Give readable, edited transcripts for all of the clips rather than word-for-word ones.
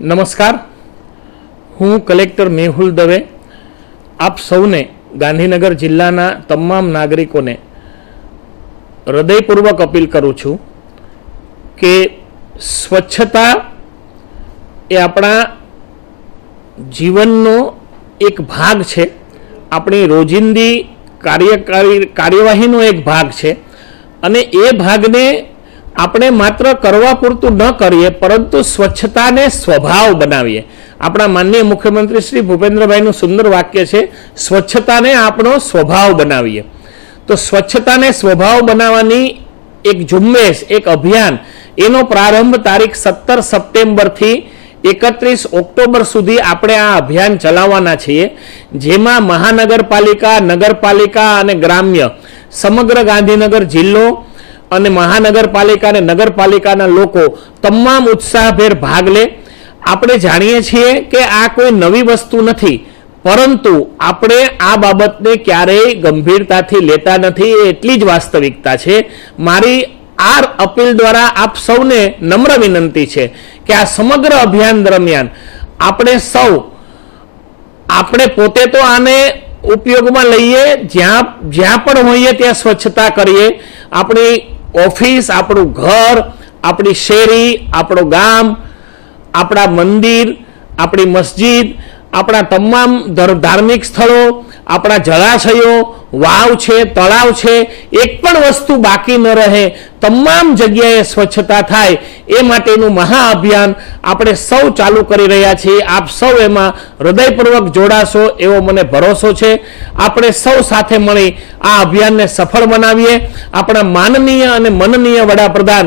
નમસ્કાર, હું કલેક્ટર મેહુલ દવે આપ સૌને ગાંધીનગર જિલ્લાના તમામ નાગરિકોને હૃદયપૂર્વક અપીલ કરું છું કે સ્વચ્છતા એ આપણા જીવનનો એક ભાગ છે, આપણી રોજિંદી કાર્યવાહીનો એક ભાગ છે અને એ ભાગને આપણે માત્ર કરવા પૂરતું ન કરીએ પરંતુ સ્વચ્છતાને સ્વભાવ બનાવીએ. આપણા માનનીય મુખ્યમંત્રી શ્રી ભૂપેન્દ્રભાઈનું સુંદર વાક્ય છે, સ્વચ્છતાને આપણો સ્વભાવ બનાવીએ. તો સ્વચ્છતાને સ્વભાવ બનાવવાની એક ઝુંબેશ, એક અભિયાન, એનો પ્રારંભ તારીખ 17 સપ્ટેમ્બરથી 31 ઓક્ટોબર સુધી આપણે આ અભિયાન ચલાવવાના છીએ, જેમાં મહાનગરપાલિકા, નગરપાલિકા અને ગ્રામ્ય સમગ્ર ગાંધીનગર જિલ્લો અને મહાનગરપાલિકા અને નગરપાલિકાના લોકો તમામ ઉત્સાહભેર ભાગ લે. આપણે જાણીએ છીએ કે આ કોઈ નવી વસ્તુ નથી, પરંતુ આપણે આ બાબતને ક્યારેય ગંભીરતાથી લેતા નથી, એ એટલી જ વાસ્તવિકતા છે. મારી આ અપીલ દ્વારા આપ સૌને નમ્ર વિનંતી છે કે આ સમગ્ર અભિયાન દરમિયાન આપણે પોતે તો આને ઉપયોગમાં લઈએ, જ્યાં પણ હોઈએ ત્યાં સ્વચ્છતા કરીએ. આપણી ઓફિસ, આપણું ઘર, આપણી શેરી, આપણું ગામ, આપણા મંદિર, આપણી મસ્જિદ, આપણા તમામ ધાર્મિક સ્થળો, આપણા જળાશયો, વાવ છે, તળાવ છે, એક પણ વસ્તુ બાકી ન રહે, તમામ જગ્યાએ સ્વચ્છતા થાય એ માટેનું મહાઅભિયાન આપણે સૌ ચાલુ કરી રહ્યા છીએ. આપ સૌ એમાં હૃદયપૂર્વક જોડાશો એવો મને ભરોસો છે. આપણે સૌ સાથે મળી આ અભિયાનને સફળ બનાવીએ. આપણા માનનીય અને મનનીય વડાપ્રધાન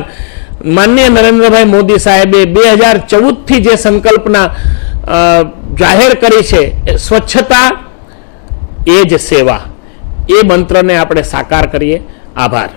માનનીય નરેન્દ્રભાઈ મોદી સાહેબે 2014થી જે સંકલ્પના જાહેર કરી છે, સ્વચ્છતા એ જ સેવા, એ મંત્રને આપણે સાકાર કરીએ. આભાર.